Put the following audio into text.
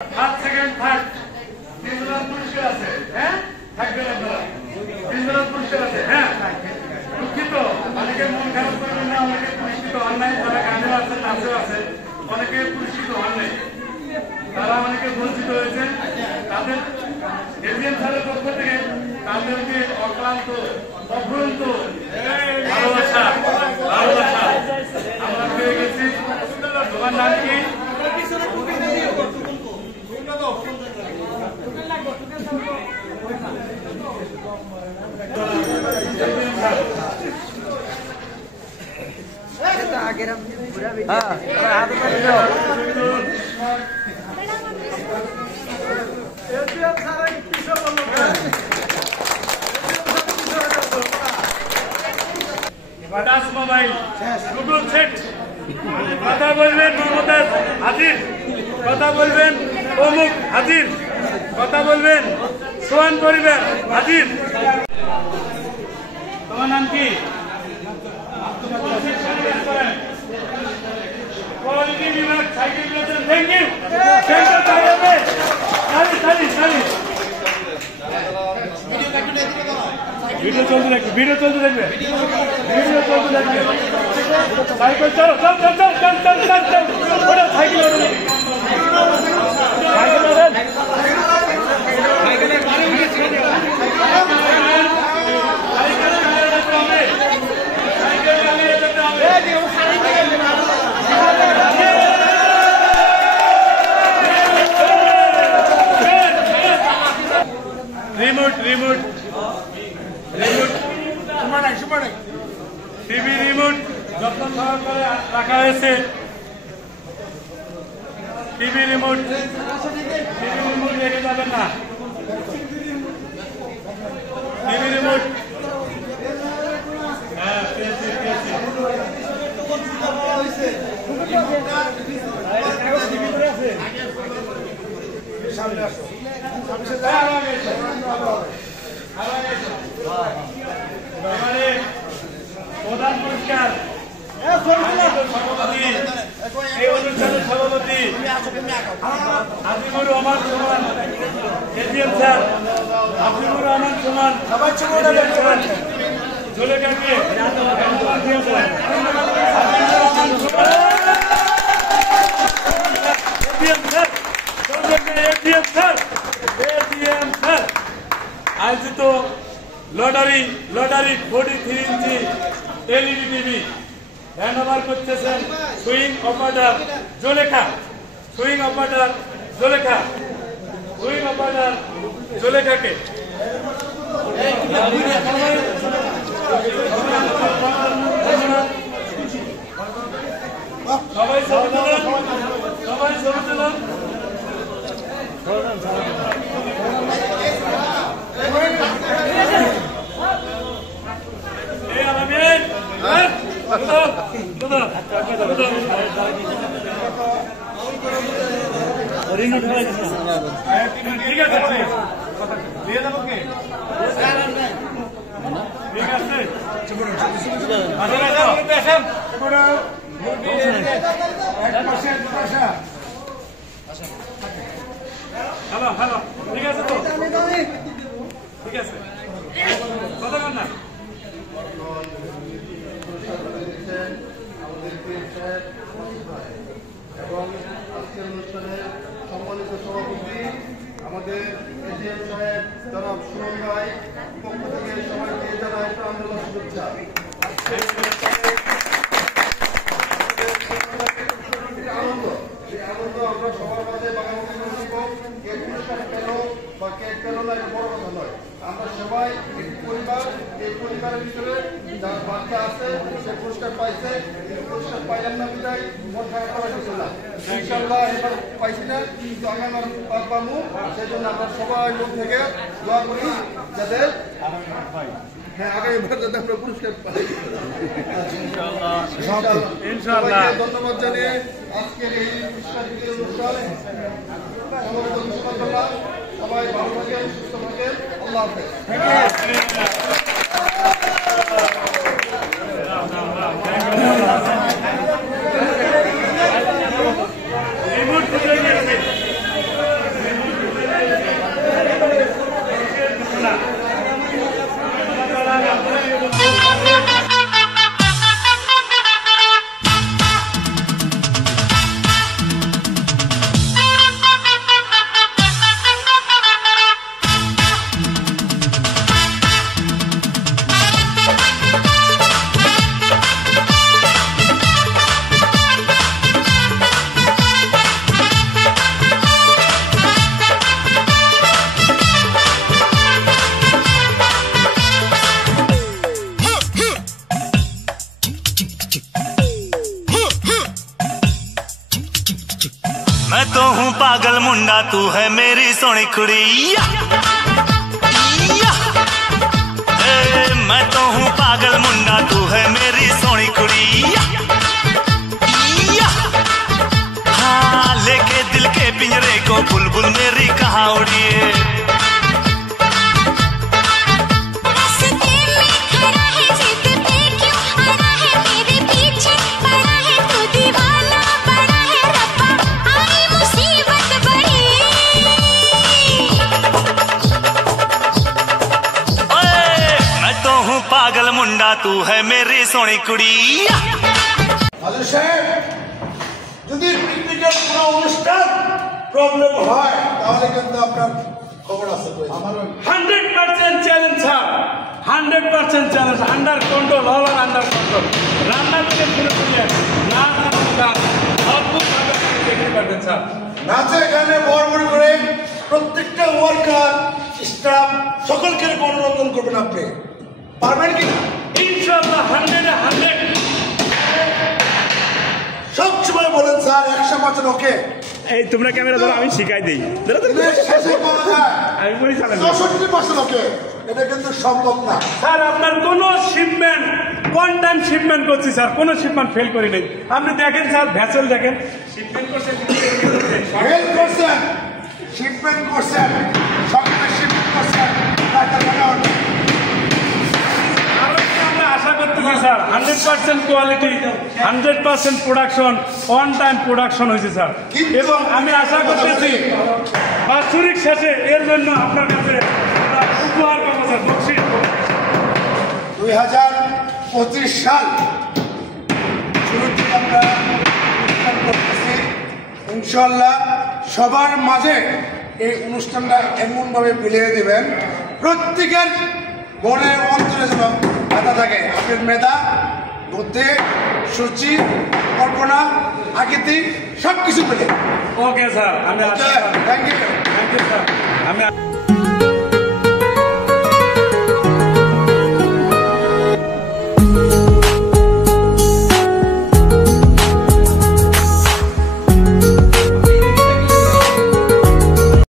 7 second থাক। 3 জন পুরস্কার আছে, হ্যাঁ থাকবেন আপনারা। 3 জন পুরস্কার আছে, হ্যাঁ দুঃখিত, অনেকে মন খারাপ করবেন না, অনেকে পুরস্কৃত হন নাই, যারা গানেও আছে নাচেও আছে, অনেকে পুরস্কৃত হন নাই, তারা অনেকে বঞ্চিত হয়েছে। তাদের এজিএম স্যারের পক্ষ থেকে তাদেরকে অক্লান্ত অফুরন্ত ভালোবাসা আমরা পেয়ে গেছি। তোমার নাম কি? মোবাইল গুগল সেট কথা বলবেন, মমতাজ হাজির কথা বলবেন, অমুক হাজির কথা বলবেন, সোহান পরিবার হাজির। তোমার নাম কি? Thank you. ভিডিও চলতে থাকবে, ভিডিও চলতে থাকবে, ভিডিও চলতে থাকবে। সাইকেল চলো, চল চল চল চল চল চল চল, ওটা সাইকেল ওটা সাইকেল ওঠেন। Remote remote remote TV remote যত্ন সহকারে রাখা হয়েছে। টিভি রিমোট রেখে যাবেন না। টিভি রিমোট হ্যাঁ পেয়েছি পেয়েছি। প্রধান পুরস্কার সভাপতি, এই অনুষ্ঠানের সভাপতি হাবিবুর রহমান সুমন, এজিএম স্যার হাবিবুর রহমান সুমন, জুলেখাকে আয়োজিত লটারি 43 ইঞ্চি এলইডি টিভি হ্যান্ড ওভার করতেছেন sewing operator Zulekha, sewing operator Zulekha, sewing operator জুলেখাকে। সবাই ছবি তুলুন, সবাই ছবি তুলুন। ঠিক আছে দিয়ে যাবো কে? ঠিক আছে হ্যালো হ্যালো ঠিক আছে তো, ঠিক আছে কথা বল না। এবং আজকের অনুষ্ঠানের সম্মানিত সভাপতি আমাদের এজিএম সাহেব জনাব সুমন ভাই পক্ষ থেকে সবাইকে জানাই প্রাণঢালা শুভেচ্ছা। আনন্দ আমরা সবার মাঝে বাঙালি কে পুরস্কার পেল বা কে পেল না, এটা বড় কথা নয়। আমরা সবাই পরিবার, এই পরিবারের ভিতরে যার বাচ্চা আছে সে পুরস্কার পাইছে, পুরস্কার পাইলেন না বিদায় মন খারাপ করার কিছু না। ইনশাল্লাহ এবার পাইছি না কিন্তু আগামী পাবো, সেই জন্য আমরা সবাই লোক থেকে দোয়া করি যাতে হ্যাঁ আগামীবার যাতে আমরা পুরস্কার পাই ইনশাআল্লাহ। ধন্যবাদ জানিয়ে আজকের এই পুরস্কার অনুষ্ঠান সবাই ভালো থাকেন, সুস্থ থাকেন, আল্লাহ হাফেজ। पागल मुंडा तू है मेरी सोनी कुड़ी मैं तो हूँ पागल मुंडा तू है मेरी सोनी कुड़ी हाँ लेके दिल के पिंजरे को बुलबुल मेरी कहाँ उड़िए पागल मुंडा तू है मेरी सोनी कुड़ी হাজর সাহেব যদি পিকনিকের কোনো অনুষ্ঠান প্রবলেম হয় তাহলে কিন্তু আপনার খবর আছে কই আমার 100% challenge sir 100% challenge under control all under control রান্না থেকে শুরু করে না অদ্ভুতভাবে দেখতে পারবেন স্যার নাচে গানে বড় করে প্রত্যেকটা ওয়ার্কার স্টাফ সকলকে মনোরঞ্জন করবেন আপনি পারবেন কি ইনশাআল্লাহ 100 সব সময় বলেন স্যার 100% ওকে এই তোমরা ক্যামেরা ধরো আমি শিখাই দেই শেষে বলা যায় আমি পরিচালনা 64% ওকে এটা কিন্তু সম্ভব না স্যার আপনার কোন শিপমেন্ট ওয়ান টাইম শিপমেন্ট করছি স্যার কোন শিপমেন্ট ফেল করি নাই আপনি দেখেন স্যার ভেসেল দেখেন শিপমেন্ট করছেন ফেল করছেন শিপমেন্ট করছেন সবটা শিপমেন্ট করছেন আশা করতেছি sir 100% quality 100% production on time production হয়েছে স্যার এবং আমি আশা করতেছি বাৎসরিক শেষে এর জন্য আপনার কাছে উপহার পাবো স্যার বকশিশ 2025 সাল শুরুতে আমরা অনুষ্ঠান করতেছি ইনশাআল্লাহ সবার মাঝে এই অনুষ্ঠানটা এমনভাবে বিলিয়ে দেবেন প্রত্যেকের মনে অন্তরে যেন ব্যথা থাকে আপনার মেধা বুদ্ধি সূচি কল্পনা আকৃতি সব কিছু পেলে ওকে স্যার আমি থ্যাংক ইউ স্যার আমি